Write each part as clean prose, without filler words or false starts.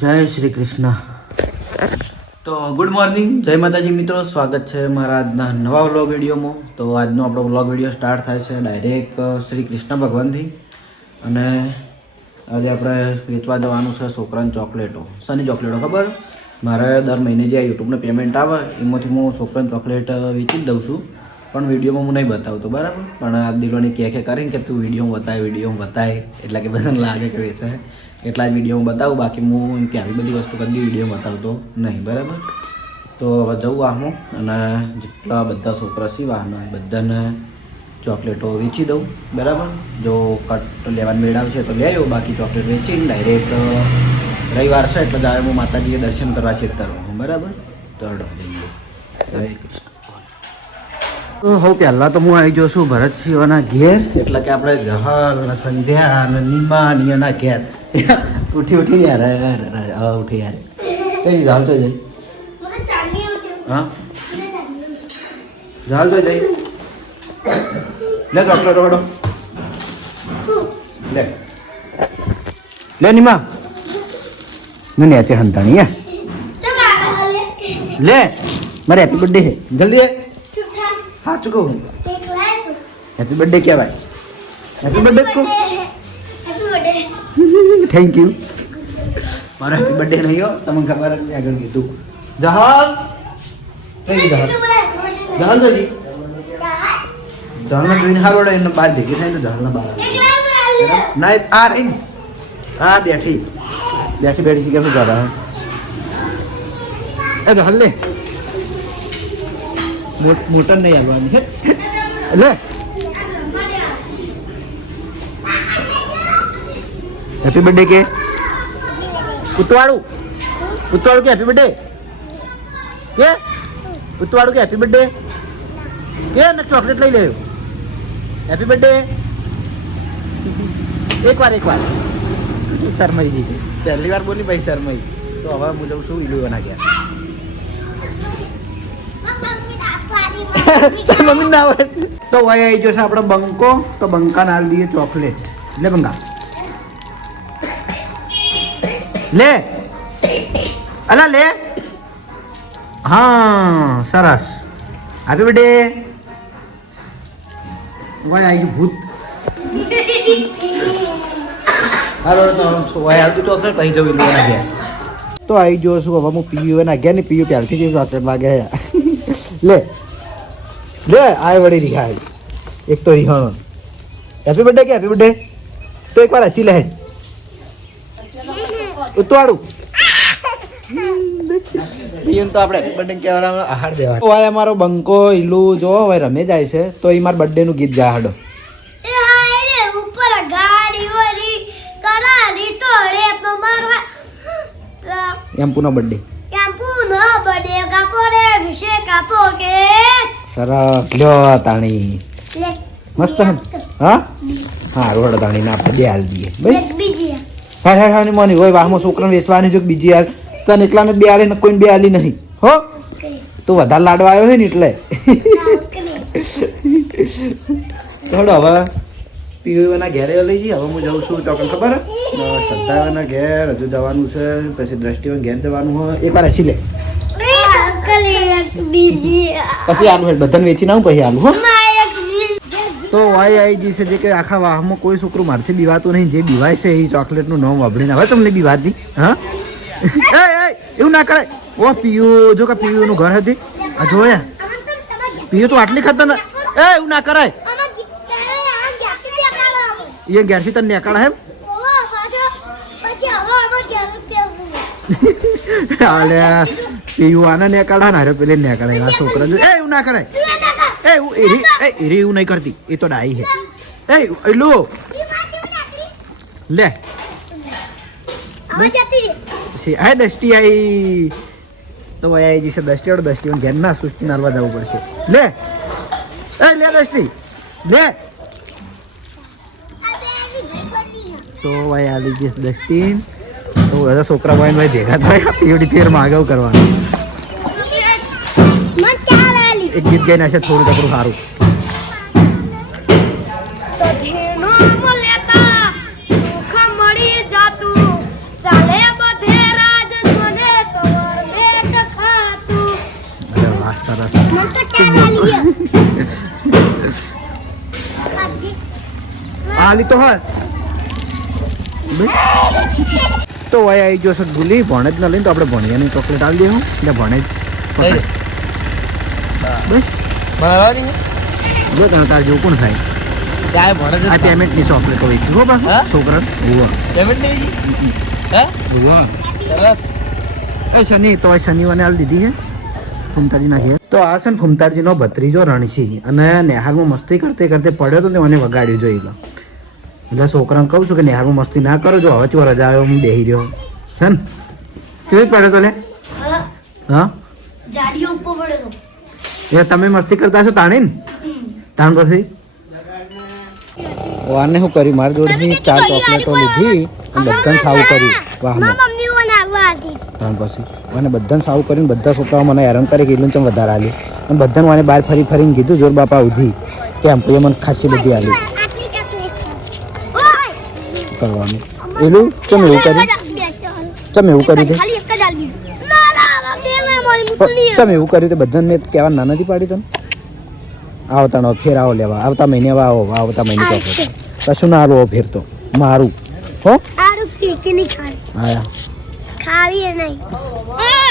જય શ્રી કૃષ્ણ. તો good morning, જય માતાજી મિત્રો. સ્વાગત છે મારા આજના નવા વ્લોગ વિડીયોમાં. તો આજનો આપણો વ્લોગ વિડીયો સ્ટાર્ટ થાય છે ડાયરેક્ટ શ્રી કૃષ્ણ ભગવાનથી. અને આજે આપણે વેચવા જવાનું છે છોકરાની ચોકલેટો. શાની ચોકલેટો ખબર? મારે દર મહિને જે યુટ્યુબનું પેમેન્ટ આવે એમાંથી હું છોકરાની ચોકલેટ વેચી જ દઉં છું, પણ વિડીયોમાં હું નહીં બતાવતો, બરાબર? પણ આ દિલોની કે કરીને કે તું વિડીયોમાં બતાય એટલે કે બધાને લાગે કે વેચે, એટલા જ વિડીયોમાં બતાવું. બાકી હું એમ કે આવી બધી વસ્તુ કદી વિડીયોમાં બતાવતો નહીં, બરાબર? તો હવે જવું આમાં અને જેટલા બધા છોકરા છે વાહના બધાને ચોકલેટો વેચી દઉં, બરાબર? જો કટ લેવાની મેળ આવશે તો લઈ આવ્યો, બાકી ચોકલેટ વેચીને ડાયરેક્ટ રવિવાર છે એટલે જાય હું માતાજીએ દર્શન કરવા ખેતરમાં, બરાબર? તો હડો જઈએ. જય કૃષ્ણ. તો હવે પહેલાં તો હું આવી જાઉં છું ભરતસિંહના ઘેર, એટલે કે આપણે જહર અને સંધ્યા અને નીમા એના ઘેર. ઉઠી યાર, હા ઉઠી યાર. કઈ જાલ તો જઈ, હા જાલ તો જઈ લે ચોકલેટ વાળો લે લે નીમા મને નેચે હંતાણી હે લે મારે હેપી બર્થડે છે, જલ્દી હા ચૂકો હેપી બર્થડે કહેવાય. હેપી બર્થડે કો થેન્ક યુ. મારો હેપી બર્થડે નહીં હો, તમને ખબર જ આગળ કીધું. જહાલ કઈ જહાલ જહાલ તો જી જહાલને જોઈને હારોડે એને બહાર ભેગી થાય તો જહાલને બહાર ના આ રહી ને હા બેઠી શીખે શું જરા એ જહાલ લે મોટર નહીં આવવાની લે હેપી બર્થડે કે ઉતવાળું કે હેપી બર્થડે કે ઉતવાળું કે હેપી બર્થડે કે ને ચોકલેટ લઈ લેજો. હેપી બર્થડે એક વાર શરમાઈજી કે પહેલી વાર બોલી ભાઈ શરમાઈ. તો હવે હું જઉં છું ઇલુના ગયા. મમ્મી ના આવે તો વહી આવી જશે આપણો બંકો. તો બંકા ના દઈએ ચોકલેટ. લે બંકા લે અલા લે હા સરસ. Happy birthday. વાય આવી ગયું ભૂત. હાલો તો વાય આવતું ચોકલેટ પછી જવું લેવાના ગયા. તો આવી ગયો છું હવે હું પીયું ના ગયા ને પીયું પહેલથી જેવી ચોકલેટ માગે લે આ વળી રિહાય એક તો રિહાણો. હેપી બર્થડે કે હેપી બર્થડે તો એકવાર હસી લે ઉતવાળું તો આપણે બર્થડે કહેવાના આહાર દેવા. તો ભાઈ અમારો બંકો ઈલું જો હવે રમે જાય છે તો એ મારા બર્થડે નું ગીત ગાય હાડો. એમ્પુ નો બર્થડે સરસ લ્યો તાણી મસ્ત હા હા રોડ તાણી ના આપણે બે હાલ દઈએ ભાઈ મોની હોય વાહમાં છોકરાને વેચવાની જો બીજી હાલ તને એકલાને બે હાલે કોઈને બે હાલી નહીં હો. તું વધારે લાડવા આવ્યો છે ને એટલે થોડો હવે પીયુના ઘેરે લઈ જઈએ. હવે હું જાઉં છું ચોકન ખબર સત્તાના ઘેર હજુ જવાનું છે, પછી દ્રષ્ટિઓને ઘેર જવાનું હોય. એકવાર હસી લે પછી આલું હેડ બધાને વેચી નાખું પછી આલું હો. તો વાય આવી જશે જે કે આખા વાહમાં કોઈ છોકરું મારથી બીવાતું નહીં. જે બીવાય છે એ ચોકલેટનું નામ વાપરીને હવે તમને બીવાતી હા એવું ના કરાય. ઓ પીયુ જો કે પીયુનું ઘર હતી આ જોયા પીયુ તો આટલી ખતર ને એવું ના કરાય. એ ઘેરથી તને નેકાળા એમ હાલે પીયુ આને નેકાળા ના રે પેલે નેકાળે આ છોકરા જો એવું ના કરાય. એરી એવું નહીં કરતી એ તો ડાઈ હે. લો લે હા દસ્તી આવી તો આવી જશે દસ્તી ઘેર ના સૃષ્ટિ નારવા જવું પડશે. લે લે દસ્તી લે તો ભાઈ આવી જશે દસ્તી. તો બધા છોકરા ભાઈ ભાઈ ભેગા થાય એવડી તેરમાં આગળ કરવાનું. એક ગીત ગાઈને હશે થોડું તકડું સારું. સધેનો લેતા સુખ મળી જાતું ચાલે બધેરા આલી તો હોય તો વય આવી જો ભૂલી ભણેજ ન લઈને તો આપણે ભણિયાની ચોકલેટ આવી દેવું એટલે ભણેજ બસ જો તને તાર જેવું કોણ થાય આ પેમેન્ટની ચોકલેટો વેચી હો બસ છોકરા શનિ તો શનિવારે હાલ દીધી છે ફૂમતાજીના ઘેર તો આ છે ને ફૂમતાજીનો ભત્રીજો રણસી અને નેહારમાં મસ્તી કરતે કરતે પડ્યો તો ને મને વગાડ્યું જોઈ લો એટલે છોકરાને કહું છું કે નેહારમાં મસ્તી ના કરો જો હવે ચો રજા આવ્યો હું બેહી રહ્યો છે ને કેવી પડ્યો તો લે હા એ તમે મસ્તી કરતા છો તાણી ને તાણ પછી વાને શું કર્યું મારી જોડેથી 4 ચોકલેટો લીધી અને બધાને સાવું કર્યું વાહમાં તાણ પછી મને બધાને સાવું કર્યું બધા છોકરાઓ મને હેરાન કરી ગયેલું તમે વધારે આલી અને બધાને મને બહાર ફરીને કીધું જોર બાપા ઉધી કેમ એ મને ખાસી બધી આલી કરવાનું એલું ચમ એવું કર્યું તે ચમ એવું કર્યું તે બધાને મેં કહેવા ના નથી પાડી તમે આવતા ફેર આવો લેવા આવતા મહિને આવો આવતા મહિને ચોકલેટ કશું ના આલો ફેર તો મારું હો આયા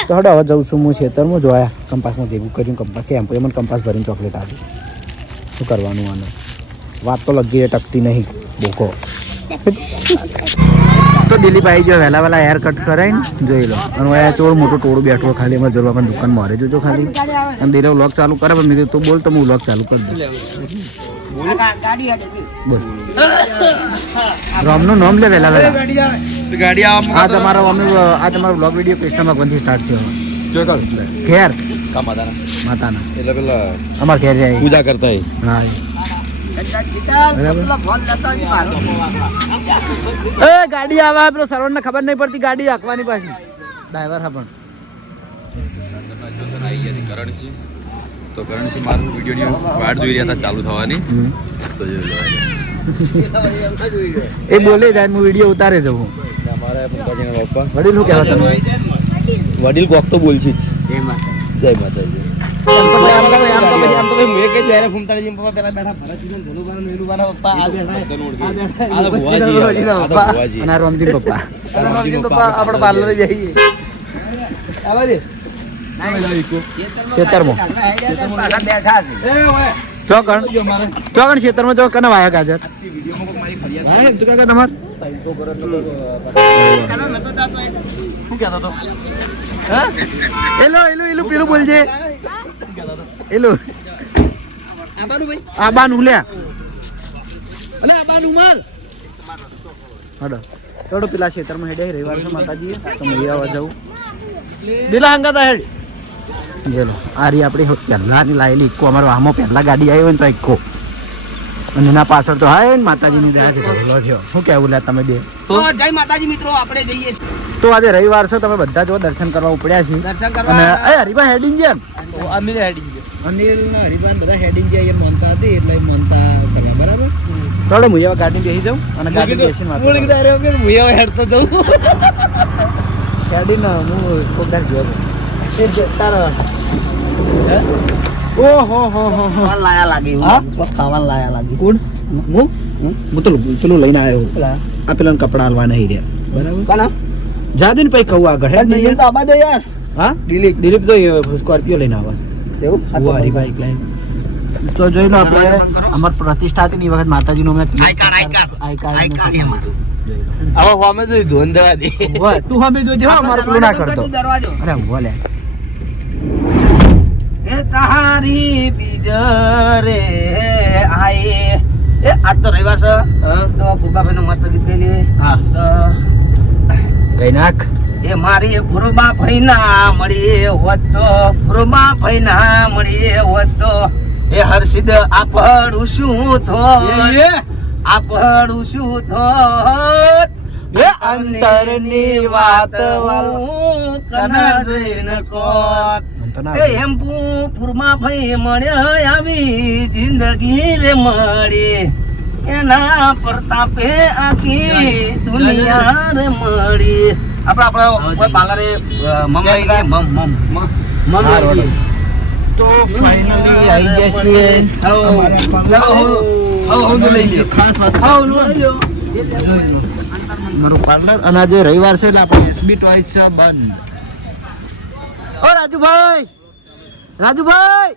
તો હડો હવે જઉં છું હું ખેતરમાં જોયા કંપાસમાં ભેગું કર્યું કંપાસ કેમ એ મને કંપાસ ભરીને ચોકલેટ આપી શું કરવાનું આને વાત તો લગી ટકતી નહીં બોકો તો દિલીપભાઈ જો વહેલા હેર કટ કરાય ને જોઈ લો અને અહીંયા ચોર મોટું ટોળું બેઠું ખાલી એમાં જોવા પણ દુકાન મારે જોજો ખાલી અને દિલે વ્લોગ ચાલુ કરે પણ મેં તું બોલ તો હું વ્લોગ ચાલુ કરી દઉં બોલ રામનું નામ લે વહેલા આ તમારો વ્લોગ વિડીયો કૃષ્ણ ભગવાનથી સ્ટાર્ટ થયો ઘેર માતાના એટલે પેલા અમાર ઘેર જાય પૂજા કરતા હા ગાડી આવે પેલો સરવણ ને ખબર નહીં પડતી ગાડી રાખવાની પાછી ડ્રાઈવર હા પણ તો કરણસિંહ મારું વિડીયોની વાટ જોઈ રહ્યા હતા ચાલુ થવાની તો એ બોલે જાય હું વિડીયો ઉતારે જવું અમારા પપ્પાજીના પપ્પા વડીલ શું કહેવા તમે વડીલ કોક તો બોલશી જ જય માતાજી ચોકણ ખેતરમાં જો કને વાયા ગાજર તમારે એલો પેલું બોલજે એલો આબાનું લ્યા હડો થોડો પેલા ખેતરમાં હેડે રવિવાર છે માતાજી તો મળી આવવા જવું પેલા હંગાતા હેડ ગયેલો આરી આપણી પહેલાની લાયેલી ઇક્કો અમારો આમાં પહેલા ગાડી આવી હોય ને તો ઇક્કો અને એના પાછળ તો હા ને માતાજીની દયા છે ભરેલો થયો શું કહેવું લે તમે બે તો જય માતાજી મિત્રો આપણે જઈએ તો આજે રવિવાર છે તમે બધા જો દર્શન કરવા ઉપડ્યા છીએ અને એ હરીબા હેડિંગ છે અનિલ હેડિંગ છે અનિલ ને હરીબા બધા હેડિંગ છે એ મોનતા હતી એટલે મોનતા કરવા બરાબર થોડો હું એવા ગાડી બેસી જાઉં અને ગાડી બેસીને વાત હું હેડતો જાઉં હેડિંગ હું કોકદાર જોયો તારા ઓહો હો લાયા લાગી ખાવાનું લાયા લાગી કોણ હું તો પેલું લઈને આવ્યો આ પેલા કપડા હાલવા નહીં રહ્યા બરાબર કોના જાદુ ને પછી કહું આગળ હેડ નહીં તો આબા દો યાર હા દિલીપ તો સ્કોર્પિયો લઈને આવવા એવું હરી બાઈક લઈને તો જોઈ લો આપણે અમાર પ્રતિષ્ઠા હતી ની વખત માતાજીનો મેં આઈ કાર્ડ હવે હોમે જોઈ ધોન દેવા દે તું હોમે જોજે હો અમાર પેલું ના કરતો અરે બોલે એ તારી બીજરે આઈ એ આજ તો રવિવાર છે તો ફૂબાભાઈ નું મસ્ત ગીત ગયેલી હા ગઈ નાખ એ મારી ફુરબા ભાઈ ના મળી હોત તો ફુરબા ભાઈ ના મળી હોત તો એ હર્ષિદ આપડું શું થોત આપડું શું થોત એ અંતરની વાત કના જઈને કોત એ એમ ફુરમા ભાઈ મળ્યા આવી જિંદગી રે મળી એના પ્રતાપે આખી દુનિયા રે મળી આપણે પાલરે તો ફાઇનલી આવી જશે ખાસ વાત મારું પાર્લર અને આજે રવિવાર છે એટલે આપણે એસબી ટોયસ છે બંધ. ઓ રાજુભાઈ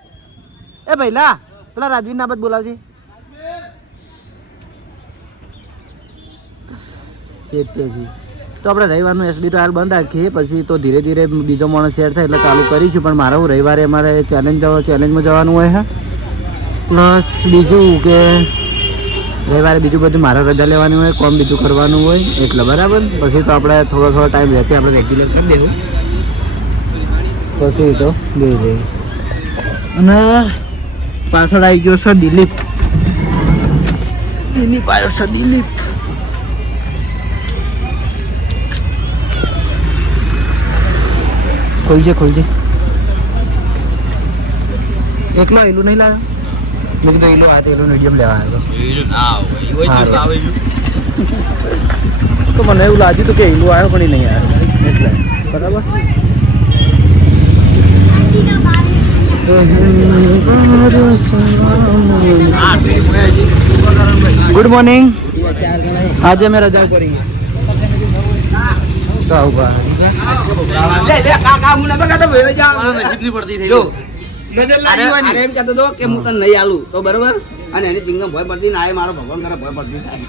એ ભઈલા પેલા રાજવી ના બદ બોલાવજે. સેફ્ટીથી તો આપણે રવિવારનું એસબી ટોયલ બંધ રાખીએ, પછી તો ધીરે ધીરે બીજો માણસ શેર થાય એટલે ચાલુ કરીશું. પણ મારે રવિવારે અમારે ચેલેન્જમાં જવાનું હોય છે, પ્લસ બીજું કે રવિવારે બીજું બધું મારે રજા લેવાની હોય, કોમ બીજું કરવાનું હોય એટલે બરાબર. પછી તો આપણે થોડો ટાઈમ રહેતી આપણે રેગ્યુલર કરી દેવું, પછી તો જોઈ જઈએ. અને પાછળ આવી ગયો છે દિલીપ આવ્યો છે દિલીપ. ખોલજે એકલો એલું નહીં લાવ્યો? મેં કીધું એલું હાથે એલું મીડિયમ લેવા આવ્યો તો મને એવું લાગ્યું હતું કે એલું આવ્યો પણ એ નહીં આવ્યો એટલે બરાબર. Good morning. આજે અમે રજા કરી તો આવું એમ કહેતો હતો કે હું તને નહીં આલું તો બરોબર, અને એની ચિંગમ ભય પડતી ના મારો ભગવાન કરે ભય પડતી થાય.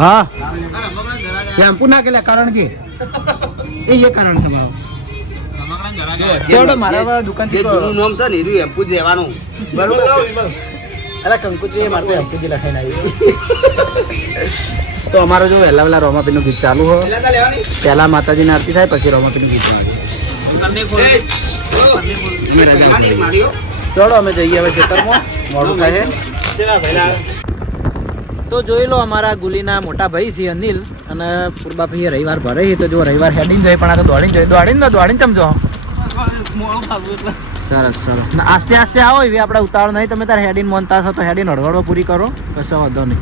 હા એમ્પુ ના કે કારણ કે એ કારણ છે મારો દુકાન જે જૂનું નામ છે ને એનું એમ્પુ જ રહેવાનું બરોબર. અરે કંકુજી મારે તો એમ્પુજી લખાઈને આવી. તો અમારો જો વહેલા રોમાપીનું ગીત ચાલુ હોય, પહેલા માતાજીની આરતી થાય પછી રોમાપીનું ગીત ચલો અમે જઈએ હવે ખેતરમાં, મોડું થાય. તો જોઈ લો અમારા ગુલીના મોટા ભાઈ છે અનિલ અને પૂર્બા ભાઈ રવિવાર ભરે છે. તો જો રવિવાર હેડીને જોઈએ પણ આ તો દોડીને ચમજો. સરસ આસ્તે આવો એવી આપણે ઉતાવળ નહીં. તમે તારે હેડીને મોનતા છો તો હેડીને હળવળો પૂરી કરો, કશો વાંધો નહીં.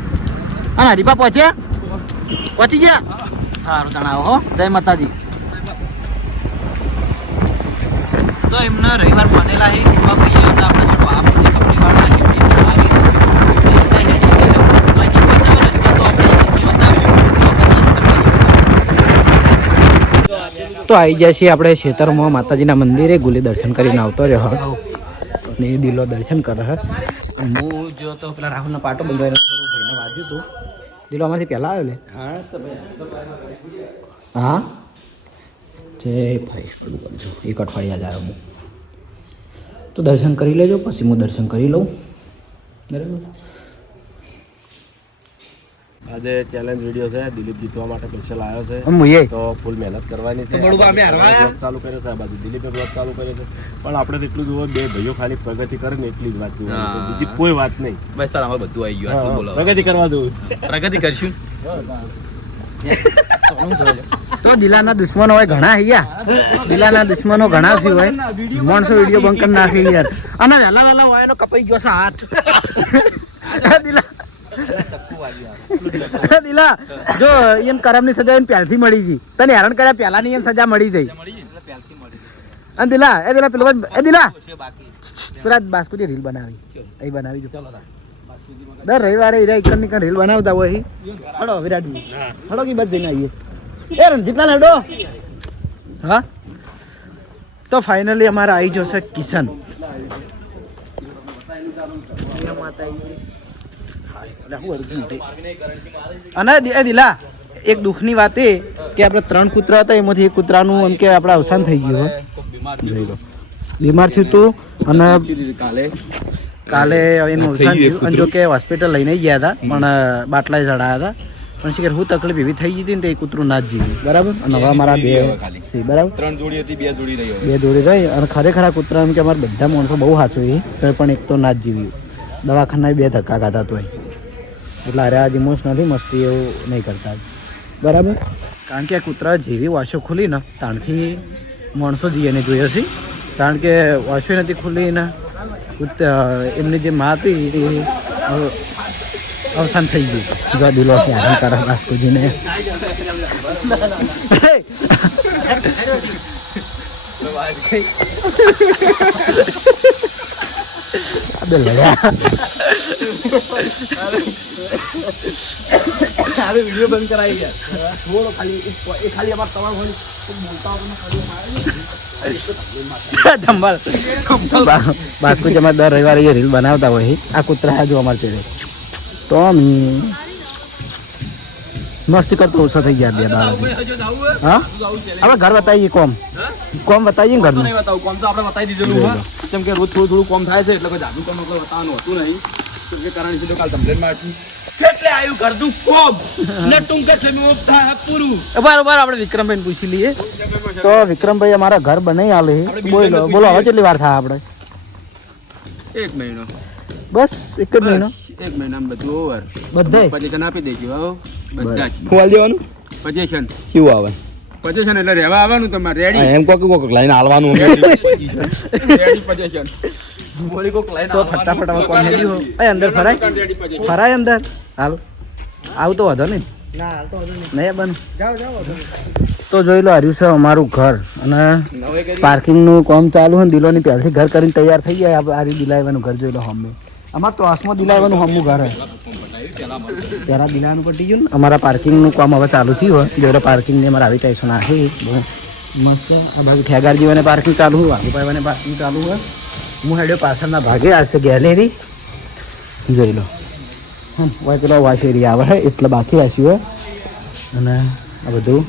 હા હરીપા પહોંચી ગયા સારું જણાવો હો. જય માતાજી. તો એમને રવિવાર બનેલા છે પૂર્બા ભાઈ અને આપણે શું આ બધી કંપનીવાળા તો આવી જાય છે આપણે ખેતરમાં માતાજીના મંદિરે. ગુલી દર્શન કરીને આવતો રહ્યો ને દિલો દર્શન કરે. હું જો તો પેલા રાહુલના પાટો બંધાઈને થોડું ભાઈને વાંચ્યું હતું. દિલો આમાંથી પહેલા આવ્યો લે. હા જય ભાઈ એક અઠવાડિયા જ આવ્યો હું. તો દર્શન કરી લેજો, પછી હું દર્શન કરી લઉં બરાબર. આજે ચેલેન્જ વિડીયો છે, દિલીપ જીતવા માટે સ્પેશિયલ આવ્યો છે તો ફૂલ મહેનત કરવાની છે. ચાલુ કર્યો છે આ બાજુ દિલીપે બ્લોગ ચાલુ કર્યો છે, પણ આપણે તો એટલું જોવો બે ભાઈઓ ખાલી પ્રગતિ કરે ને એટલી જ વાત જોવાની, બીજી કોઈ વાત નહીં. બસ તાર અમાર બધું આવી ગયું. પ્રગતિ કરવા જવું, પ્રગતિ કરશું. તો દિલાના દુશ્મનો હોય ઘણા યાર, દિલાના દુશ્મનો ઘણા સી હોય. માણસો વિડીયો બંધ કરી નાખે યાર. અને વહેલા હોય એનો કપાઈ ગયો છે હાથ. દિલા જો એમ કરમની સજા એને પહેલથી મળી ગઈ, તને હેરાન કર્યા પહેલાની એને સજા મળી જઈ. અને દિલા પેલું પેલા બાસ્કુજી રીલ બનાવી એ બનાવી જો દર રવિવારે એકની રીલ બનાવતા હોય. હડો વિરાટજી હડો કે બસ જઈને આવીએ. એ રણજીતલાલ હડો. હા તો ફાઇનલી અમારે આવી જશે કિશન. અને એ દિલા એક દુઃખની વાત એ કે આપણે 3 કૂતરા હતા એમાંથી એક કૂતરાનું એમ કે આપણે અવસાન થઈ ગયું. જોઈ લો બીમાર થયું હતું અને કાલે એનું અવસાન થયું. અને જો કે હોસ્પિટલ લઈને ગયા હતા પણ બાટલા ચડાયા હતા. પણ શીખર હું તકલીફ એવી થઈ ગઈ હતી ને તો એ કૂતરું ના જ જીવ્યું બરાબર. અને હવે અમારા બે બરાબર 3 જોડી હતી, 2 જોડી રહી. 2 જોડી રહી. અને ખરેખર આ કૂતરા એમ કે અમારા બધા માણસો બહુ સાચું તો પણ એક તો ના જ જીવ્યું. દવાખાના 2 ધક્કા ખાતા તોય. એટલે અરે આજ ઇમોશનલી મસ્તી એવું નહીં કરતા બરાબર. કારણ કે આ કૂતરા જેવી વાશો ખુલી ને તાણથી માણસો જ એને જોઈએ છે. કારણ કે વાશો નથી ખુલી ને એમની જે મા હતી એ અવસાન થઈ ગયું. જો દિલો આનંદ કરે વાસ્કુજીને. અબે લડ્યા હવે વિડીયો બંધ કરાવી ગયા થોડો ખાલી એ ખાલી અમાર તમારું હોય બોલતા ધંબાલ બાસ્કુ જમા દર રવિવારે એ રીલ બનાવતા હોય આ કૂતરા જો અમારે ચડે તો મસ્તી કરતો ઓછો થઈ ગયા બે દાડા હા આપણે ઘર બતાવીએ કોમ બતાવીએ ઘરનું નહીં બતાવું કોમ તો આપણે બતાવી દીધેલું હોય કેમ કે રોજ થોડું થોડું કોમ થાય છે એટલે કોઈ જાદુ કોમ કોઈ બતાવવાનું હતું નહીં તો એ કારણ છે કાલ કમ્પ્લેન મારશું કેટલે આવ્યું ઘરનું કોમ ને ટૂંકે સમયમાં થાય પૂરું બરાબર આપણે વિક્રમભાઈને પૂછી લઈએ તો વિક્રમભાઈ અમારા ઘર બનાવી આલે બોલો હવે કેટલી વાર થાય આપણે 1 મહિનો બસ એક જ મહિનો 1 મહિનામાં બધું ઓવર બધે પજેશન આપી દેજો હો બધા જ ફોલ દેવાનું પજેશન કેવું આવે પજેશન એટલે રહેવા આવવાનું તમારે રેડી એમ કોક લાઈન હાલવાનું રેડી પજેશન બોલી કોક લાઈન તો ફટાફટ હવે કોણ હેડી હો એ અંદર ફરાય અંદર હાલ આવું તો વધો નહીં ના હાલ તો વધુ નહીં બન તો જોઈ લો હાર્યું છે અમારું ઘર અને પાર્કિંગનું કામ ચાલુ હોય દિલોની પહેલથી ઘર કરીને તૈયાર થઈ જાય આર્યું દિલાવવાનું ઘર જોઈ લો હમે અમારે ત્રાસમાં દિલાવવાનું હમું ઘર હે પહેલાં દિલાવાનું પટી ગયું ને અમારા પાર્કિંગનું કામ હવે ચાલુ થયું હોય જોઈ લો પાર્કિંગની અમારે આવી ટાઈસો નાખી બહુ મસ્ત આ બાજુ ઠેગાર જીવાને પાર્કિંગ ચાલુ હોય વાઘુભાઈને પાર્કિંગ ચાલુ હોય હું હેડ્યો પાછળના ભાગે આ છે ગેલેરી જોઈ લો હોય પેલો વાસ એરિયા આવે એટલે બાકી રાખ્યું હોય અને આ બધું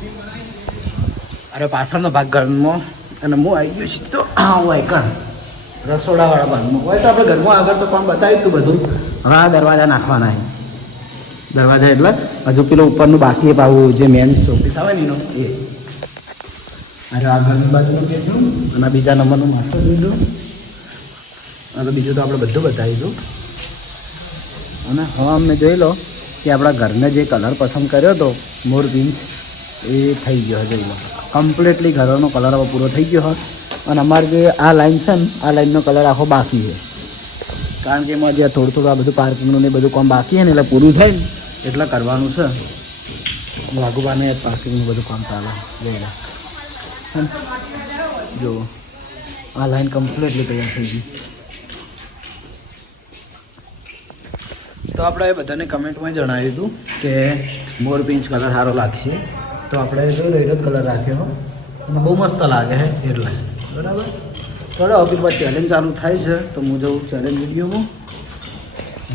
અરે પાછળનો ભાગ ઘરમાં અને હું આવી ગયો સીધો હોય કણ રસોડાવાળા ભાગમાં હોય તો આપણે ઘરમાં આગળ તો પણ બતાવ્યું હતું બધું હવે આ દરવાજા નાખવાના છે દરવાજા એટલે હજુ પેલો ઉપરનું બાકી પાવું જે મેન શોપીસ આવે ને એનો એ અરે આ ઘરની બાજુનું કેટલું અને બીજા નંબરનું માસ્ટર લીધું અને બીજું તો આપણે બધું બતાવીશું અને હવે અમને જોઈ લો કે આપણા ઘરને જે કલર પસંદ કર્યો હતો મોર પિંચ એ થઈ ગયો જોઈ લો કમ્પ્લીટલી ઘરનો કલર હવે પૂરો થઈ ગયો હોય અને અમારે જે આ લાઈન છે ને આ લાઈનનો કલર આખો બાકી છે કારણ કે એમાં જે થોડું આ બધું પાર્કિંગનું ને બધું કામ બાકી છે ને એટલે પૂરું થાય ને એટલે કરવાનું છે વાઘુબાને પાર્કિંગનું બધું કામ ચાલે જોઈ લો જુઓ આ લાઈન કમ્પ્લીટલી તૈયાર થઈ ગઈ તો આપણે બધાને કમેન્ટમાં જણાવ્યું હતું કે મોર પિંચ કલર સારો લાગશે તો આપણે જોઈ લો એનો જ કલર રાખ્યો અને બહુ મસ્ત લાગે છે એટલે બરાબર ચાલો હવે બાદ ચેલેન્જ ચાલુ થાય છે તો હું જઉં ચેલેન્જ વિડીયોમાં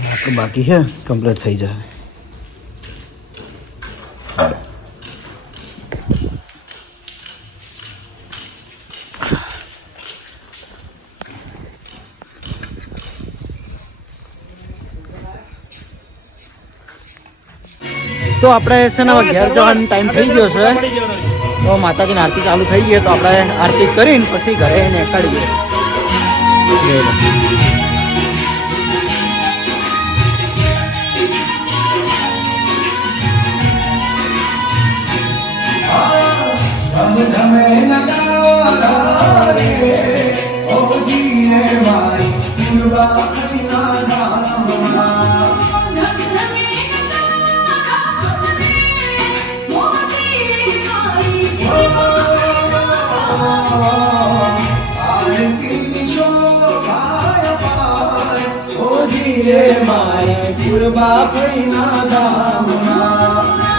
આપણું બાકી છે કમ્પ્લીટ થઈ જાય તો આપણે છે ને ઘેર જવાનો ટાઈમ થઈ ગયો છે તો માતાજીની આરતી ચાલુ થઈ ગઈ તો આપણે આરતી કરીને પછી ઘરે નીકળીએ માય પૂર્વા ફઈના ધામના